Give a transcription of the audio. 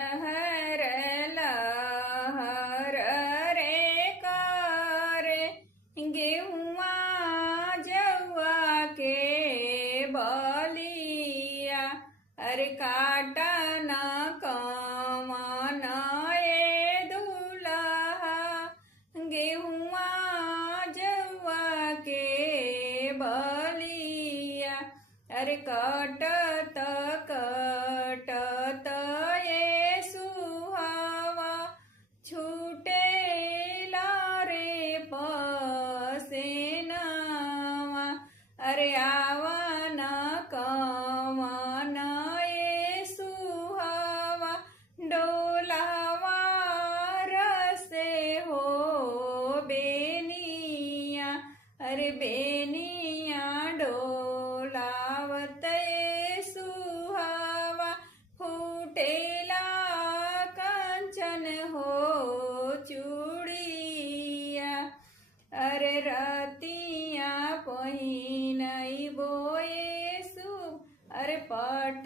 लहर लहर रे करे गेहुआ जौआ के बलिया। अरे काटा न कमन ए दुल्हा गेहुआ जौआ के बलिया। अरे कटत कटत ये सुहावा छूटेला रे पसेनावा। अरे आवा न कवन ये सुहावा डोलावा रसे हो बेनिया। अरे बेनिया डोलावत ये सुहावा फूटेला कंचन हो चूड़िया। अरे रतिया पहिनई बोएसु अरे पट